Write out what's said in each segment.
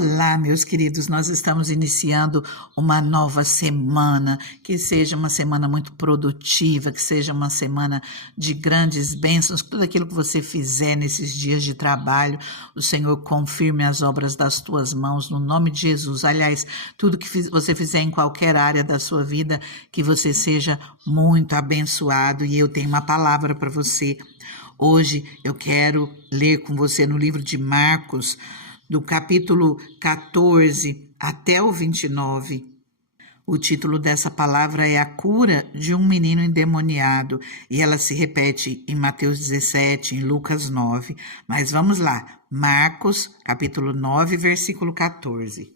Olá, meus queridos, nós estamos iniciando uma nova semana, que seja uma semana muito produtiva, que seja uma semana de grandes bênçãos, tudo aquilo que você fizer nesses dias de trabalho, o Senhor confirme as obras das tuas mãos, no nome de Jesus. Aliás, tudo que você fizer em qualquer área da sua vida, que você seja muito abençoado, e eu tenho uma palavra para você. Hoje eu quero ler com você no livro de Marcos, do capítulo 14 até o 29. O título dessa palavra é A Cura de um Menino Endemoniado, e ela se repete em Mateus 17, em Lucas 9. Mas vamos lá, Marcos, capítulo 9, versículo 14.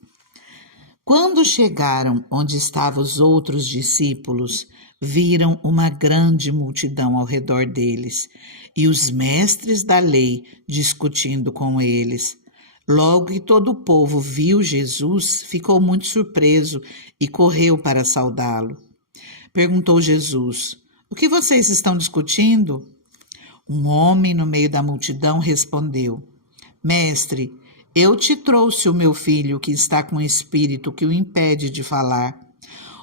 Quando chegaram onde estavam os outros discípulos, viram uma grande multidão ao redor deles, e os mestres da lei discutindo com eles. Logo que todo o povo viu Jesus, ficou muito surpreso e correu para saudá-lo. Perguntou Jesus: "O que vocês estão discutindo?" Um homem no meio da multidão respondeu: "Mestre, eu te trouxe o meu filho que está com um espírito que o impede de falar.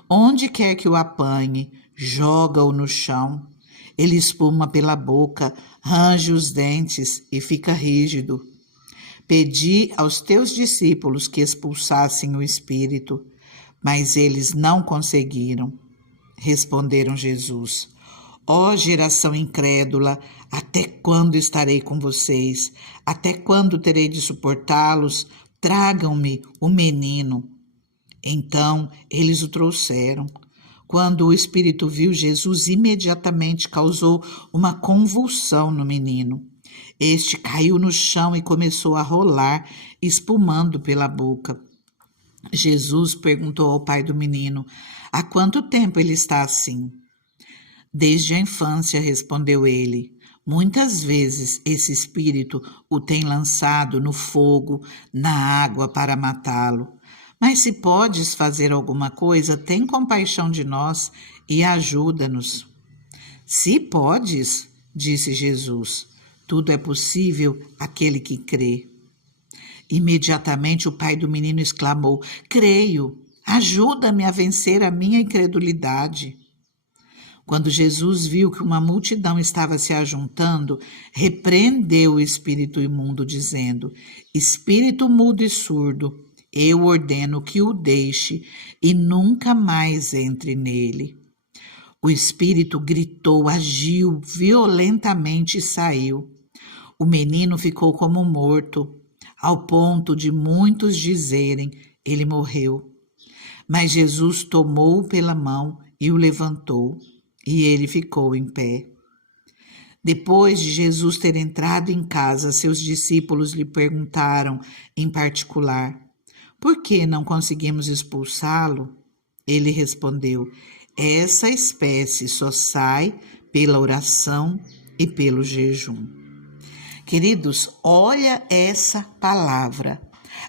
Onde quer que o apanhe, joga-o no chão. Ele espuma pela boca, range os dentes e fica rígido. Pedi aos teus discípulos que expulsassem o espírito, mas eles não conseguiram." Responderam Jesus: "Ó geração incrédula, até quando estarei com vocês? Até quando terei de suportá-los? Tragam-me o menino." Então eles o trouxeram. Quando o espírito viu Jesus, imediatamente causou uma convulsão no menino. Este caiu no chão e começou a rolar, espumando pela boca. Jesus perguntou ao pai do menino: "Há quanto tempo ele está assim?" "Desde a infância", respondeu ele. "Muitas vezes esse espírito o tem lançado no fogo, na água para matá-lo. Mas se podes fazer alguma coisa, tem compaixão de nós e ajuda-nos." "Se podes", disse Jesus, "tudo é possível àquele que crê." Imediatamente o pai do menino exclamou: "Creio, ajuda-me a vencer a minha incredulidade." Quando Jesus viu que uma multidão estava se ajuntando, repreendeu o espírito imundo, dizendo: "Espírito mudo e surdo, eu ordeno que o deixe e nunca mais entre nele." O espírito gritou, agiu violentamente e saiu. O menino ficou como morto, ao ponto de muitos dizerem: "Ele morreu." Mas Jesus tomou-o pela mão e o levantou, e ele ficou em pé. Depois de Jesus ter entrado em casa, seus discípulos lhe perguntaram em particular: "Por que não conseguimos expulsá-lo?" Ele respondeu: "Essa espécie só sai pela oração e pelo jejum." Queridos, olha essa palavra.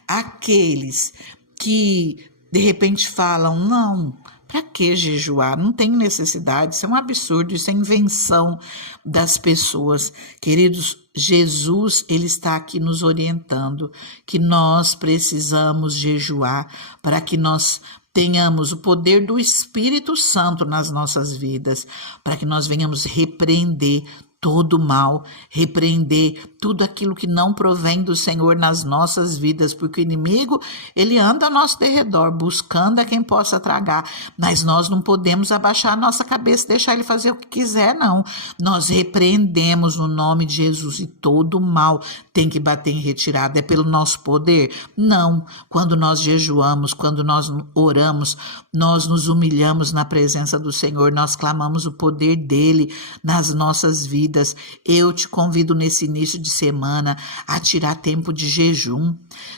Aqueles que de repente falam: "Não, para que jejuar? Não tem necessidade, isso é um absurdo, isso é invenção das pessoas." Queridos, Jesus, ele está aqui nos orientando que nós precisamos jejuar para que nós tenhamos o poder do Espírito Santo nas nossas vidas, para que nós venhamos repreender todo o mal, repreender tudo aquilo que não provém do Senhor nas nossas vidas, porque o inimigo, ele anda ao nosso derredor, buscando a quem possa tragar, mas nós não podemos abaixar a nossa cabeça e deixar ele fazer o que quiser, não. Nós repreendemos no nome de Jesus, e todo o mal tem que bater em retirada. É pelo nosso poder? Não. Quando nós jejuamos, quando nós oramos, nós nos humilhamos na presença do Senhor, nós clamamos o poder dele nas nossas vidas. Eu te convido nesse início de semana a tirar tempo de jejum,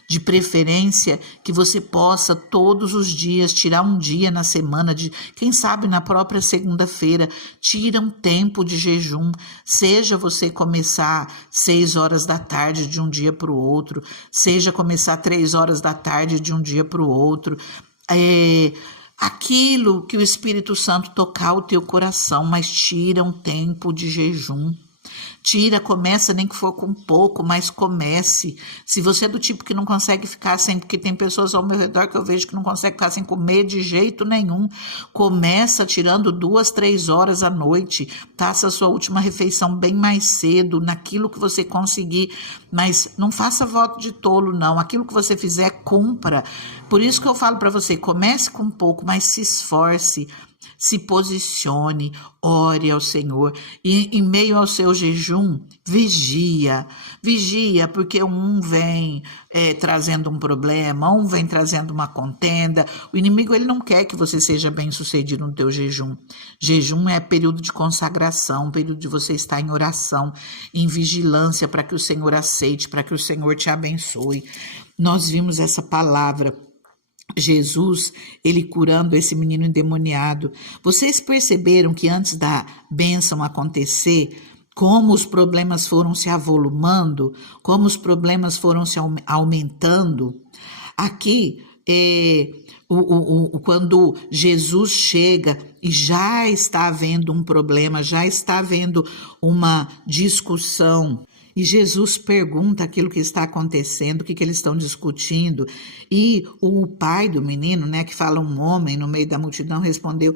de preferência que você possa todos os dias tirar um dia na semana, quem sabe na própria segunda-feira, tira um tempo de jejum, seja você começar 6 horas da tarde de um dia para o outro, seja começar 3 horas da tarde de um dia para o outro, aquilo que o Espírito Santo tocar o teu coração, mas tira um tempo de jejum. Tira, começa, nem que for com pouco, mas comece. Se você é do tipo que não consegue ficar sem, porque tem pessoas ao meu redor que eu vejo que não consegue ficar sem comer de jeito nenhum, começa tirando 2, 3 horas à noite, faça a sua última refeição bem mais cedo, naquilo que você conseguir, mas não faça voto de tolo, não. Aquilo que você fizer, cumpra. Por isso que eu falo para você, comece com pouco, mas se esforce. Se posicione, ore ao Senhor e em meio ao seu jejum, vigia, porque um vem trazendo um problema, um vem trazendo uma contenda. O inimigo ele não quer que você seja bem sucedido no teu jejum. Jejum é período de consagração, período de você estar em oração, em vigilância para que o Senhor aceite, para que o Senhor te abençoe. Nós vimos essa palavra. Jesus, ele curando esse menino endemoniado. Vocês perceberam que antes da bênção acontecer, como os problemas foram se avolumando, como os problemas foram se aumentando? Aqui, quando Jesus chega e já está havendo um problema, já está havendo uma discussão, e Jesus pergunta aquilo que está acontecendo, o que eles estão discutindo. E o pai do menino, né, que fala um homem no meio da multidão, respondeu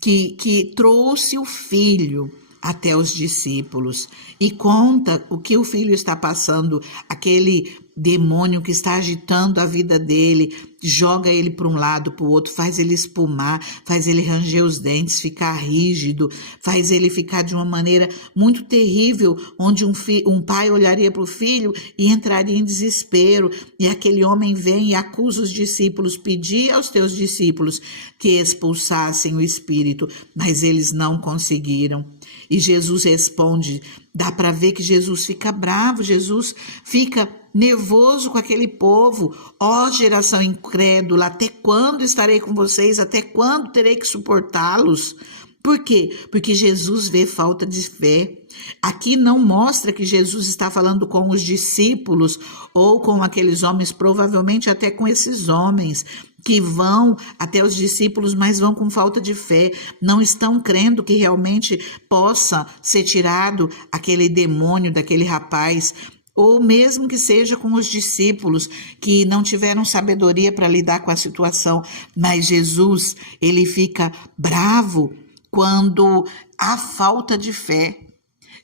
que trouxe o filho até os discípulos e conta o que o filho está passando, aquele demônio que está agitando a vida dele, joga ele para um lado, para o outro, faz ele espumar, faz ele ranger os dentes, ficar rígido, faz ele ficar de uma maneira muito terrível, onde um pai olharia para o filho e entraria em desespero, e aquele homem vem e acusa os discípulos, pedir aos teus discípulos que expulsassem o espírito, mas eles não conseguiram. E Jesus responde, dá para ver que Jesus fica bravo, Jesus fica nervoso com aquele povo. Ó geração incrédula, até quando estarei com vocês? Até quando terei que suportá-los? Por quê? Porque Jesus vê falta de fé. Aqui não mostra que Jesus está falando com os discípulos ou com aqueles homens, provavelmente até com esses homens que vão até os discípulos, mas vão com falta de fé, não estão crendo que realmente possa ser tirado aquele demônio daquele rapaz, ou mesmo que seja com os discípulos que não tiveram sabedoria para lidar com a situação, mas Jesus, ele fica bravo quando há falta de fé.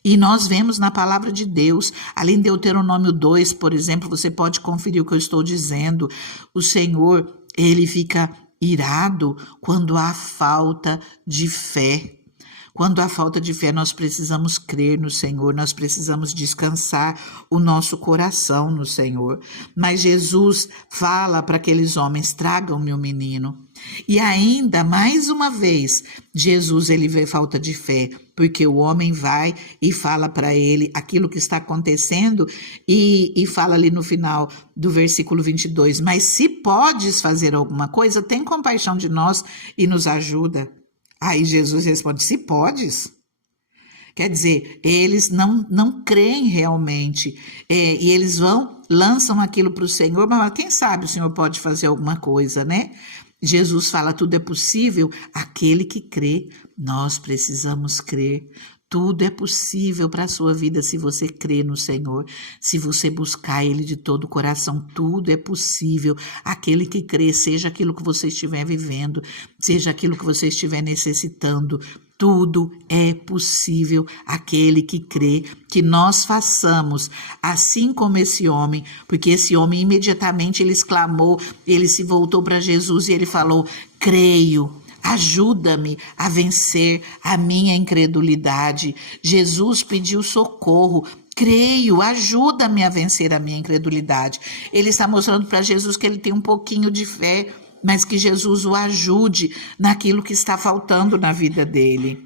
E nós vemos na palavra de Deus, ali em Deuteronômio 2, por exemplo, você pode conferir o que eu estou dizendo, o Senhor, ele fica irado quando há falta de fé. Quando há falta de fé, nós precisamos crer no Senhor, nós precisamos descansar o nosso coração no Senhor. Mas Jesus fala para aqueles homens, tragam-me o menino. E ainda, mais uma vez, Jesus ele vê falta de fé, porque o homem vai e fala para ele aquilo que está acontecendo e fala ali no final do versículo 22, mas se podes fazer alguma coisa, tem compaixão de nós e nos ajuda. Aí Jesus responde, se podes. Quer dizer, eles não creem realmente, e eles lançam aquilo para o Senhor, mas quem sabe o Senhor pode fazer alguma coisa, né? Jesus fala, tudo é possível, aquele que crê, nós precisamos crer. Tudo é possível para a sua vida se você crê no Senhor, se você buscar Ele de todo o coração, tudo é possível. Aquele que crê, seja aquilo que você estiver vivendo, seja aquilo que você estiver necessitando, tudo é possível. Aquele que crê, que nós façamos assim como esse homem, porque esse homem imediatamente ele exclamou, ele se voltou para Jesus e ele falou, creio. Ajuda-me a vencer a minha incredulidade. Jesus pediu socorro. Creio, ajuda-me a vencer a minha incredulidade. Ele está mostrando para Jesus que ele tem um pouquinho de fé, mas que Jesus o ajude naquilo que está faltando na vida dele.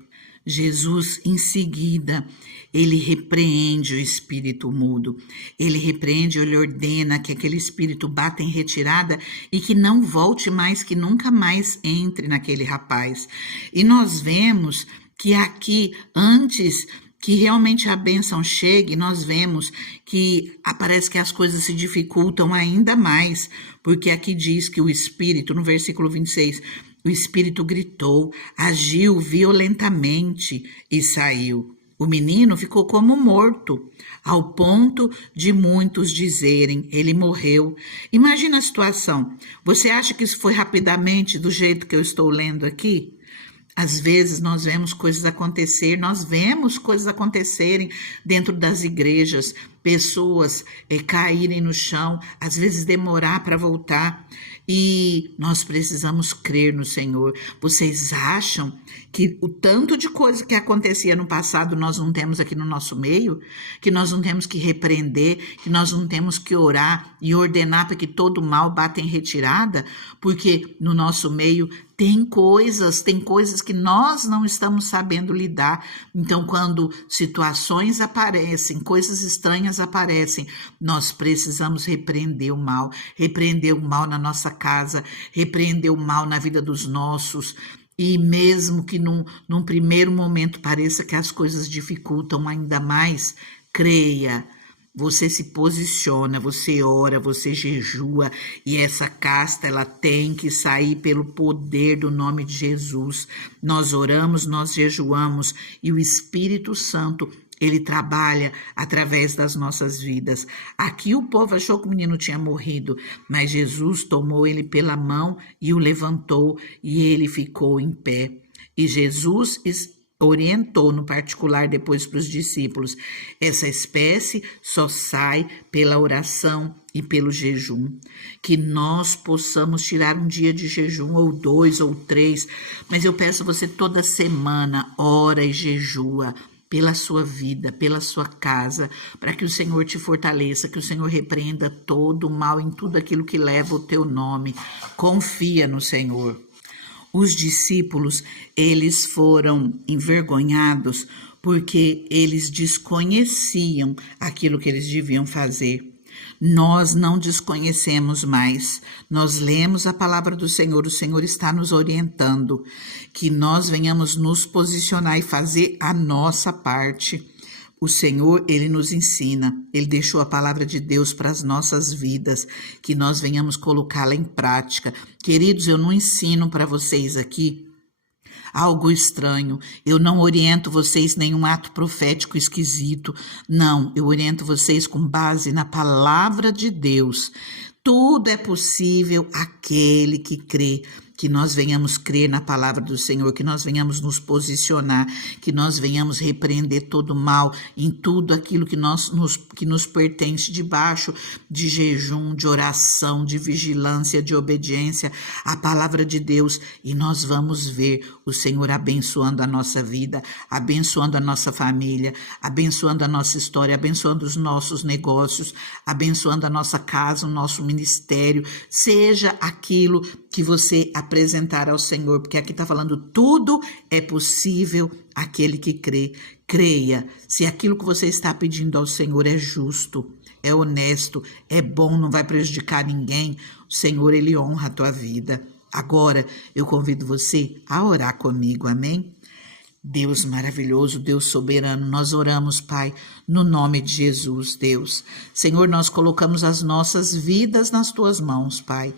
Jesus, em seguida, ele repreende o espírito mudo, ele repreende, ele ordena que aquele espírito bata em retirada e que não volte mais, que nunca mais entre naquele rapaz. E nós vemos que aqui, antes que realmente a bênção chegue, nós vemos que parece que as coisas se dificultam ainda mais, porque aqui diz que o espírito, no versículo 26, o espírito gritou, agiu violentamente e saiu. O menino ficou como morto, ao ponto de muitos dizerem: ele morreu. Imagina a situação. Você acha que isso foi rapidamente, do jeito que eu estou lendo aqui? Às vezes nós vemos coisas acontecerem dentro das igrejas, pessoas caírem no chão, às vezes demorar para voltar, e nós precisamos crer no Senhor. Vocês acham que o tanto de coisa que acontecia no passado nós não temos aqui no nosso meio? Que nós não temos que repreender, que nós não temos que orar e ordenar para que todo mal bata em retirada? Porque no nosso meio tem coisas que nós não estamos sabendo lidar. Então, quando situações aparecem, coisas estranhas aparecem, nós precisamos repreender o mal na nossa casa, repreender o mal na vida dos nossos. E mesmo que num primeiro momento pareça que as coisas dificultam ainda mais, creia. Você se posiciona, você ora, você jejua, e essa casta ela tem que sair pelo poder do nome de Jesus. Nós oramos, nós jejuamos, e o Espírito Santo ele trabalha através das nossas vidas. Aqui o povo achou que o menino tinha morrido, mas Jesus tomou ele pela mão e o levantou, e ele ficou em pé. E Jesus orientou no particular depois para os discípulos: essa espécie só sai pela oração e pelo jejum. Que nós possamos tirar um dia de jejum, ou 2 ou 3, mas eu peço a você toda semana, ora e jejua pela sua vida, pela sua casa, para que o Senhor te fortaleça, que o Senhor repreenda todo o mal em tudo aquilo que leva o teu nome. Confia no Senhor. Os discípulos, eles foram envergonhados porque eles desconheciam aquilo que eles deviam fazer. Nós não desconhecemos mais, nós lemos a palavra do Senhor, o Senhor está nos orientando, que nós venhamos nos posicionar e fazer a nossa parte. O Senhor, ele nos ensina, ele deixou a palavra de Deus para as nossas vidas, que nós venhamos colocá-la em prática. Queridos, eu não ensino para vocês aqui algo estranho, eu não oriento vocês nenhum ato profético esquisito, não, eu oriento vocês com base na palavra de Deus. Tudo é possível àquele que crê. Que nós venhamos crer na palavra do Senhor, que nós venhamos nos posicionar, que nós venhamos repreender todo mal em tudo aquilo que nos pertence, debaixo de jejum, de oração, de vigilância, de obediência à palavra de Deus, e nós vamos ver o Senhor abençoando a nossa vida, abençoando a nossa família, abençoando a nossa história, abençoando os nossos negócios, abençoando a nossa casa, o nosso ministério, seja aquilo que você apresentar ao Senhor, porque aqui está falando: tudo é possível àquele que crê. Creia, se aquilo que você está pedindo ao Senhor é justo, é honesto, é bom, não vai prejudicar ninguém, o Senhor, ele honra a tua vida. Agora, eu convido você a orar comigo, amém? Deus maravilhoso, Deus soberano, nós oramos, Pai, no nome de Jesus, Deus. Senhor, nós colocamos as nossas vidas nas tuas mãos, Pai.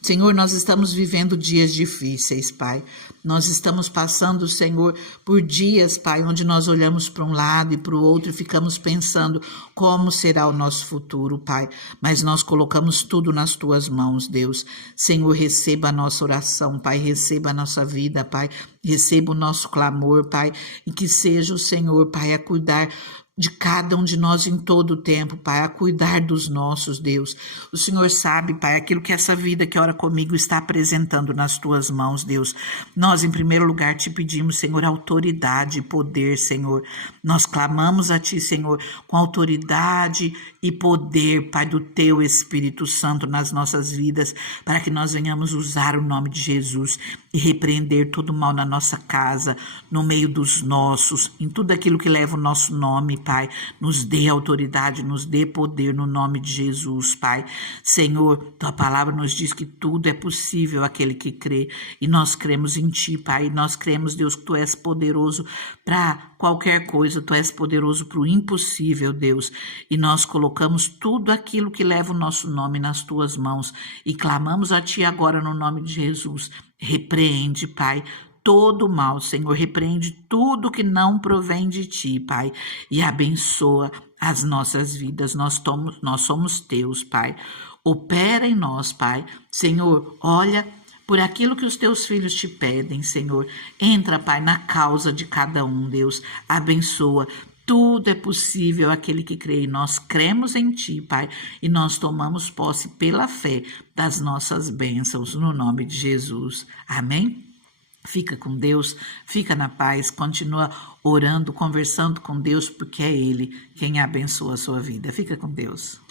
Senhor, nós estamos vivendo dias difíceis, Pai. Nós estamos passando, Senhor, por dias, Pai, onde nós olhamos para um lado e para o outro e ficamos pensando como será o nosso futuro, Pai. Mas nós colocamos tudo nas tuas mãos, Deus. Senhor, receba a nossa oração, Pai, receba a nossa vida, Pai. Receba o nosso clamor, Pai, e que seja o Senhor, Pai, a cuidar de cada um de nós em todo o tempo, Pai, a cuidar dos nossos, Deus. O Senhor sabe, Pai, aquilo que essa vida que ora comigo está apresentando nas tuas mãos, Deus. Nós, em primeiro lugar, te pedimos, Senhor, autoridade e poder, Senhor. Nós clamamos a Ti, Senhor, com autoridade e poder, Pai, do Teu Espírito Santo nas nossas vidas, para que nós venhamos usar o nome de Jesus e repreender todo mal na nossa casa, no meio dos nossos, em tudo aquilo que leva o nosso nome, Pai. Nos dê autoridade, nos dê poder no nome de Jesus, Pai. Senhor, Tua palavra nos diz que tudo é possível àquele que crê, e nós cremos em Ti, Pai. Nós cremos, Deus, que Tu és poderoso para qualquer coisa, Tu és poderoso para o impossível, Deus. E nós colocamos tudo aquilo que leva o nosso nome nas Tuas mãos e clamamos a Ti agora no nome de Jesus. Repreende, Pai, todo o mal, Senhor, repreende tudo que não provém de Ti, Pai, e abençoa as nossas vidas, nós somos Teus, Pai, opera em nós, Pai, Senhor, olha por aquilo que os Teus filhos te pedem, Senhor, entra, Pai, na causa de cada um, Deus, abençoa, tudo é possível aquele que crê. E nós cremos em Ti, Pai, e nós tomamos posse pela fé das nossas bênçãos, no nome de Jesus. Amém? Fica com Deus, fica na paz, continua orando, conversando com Deus, porque é Ele quem abençoa a sua vida. Fica com Deus.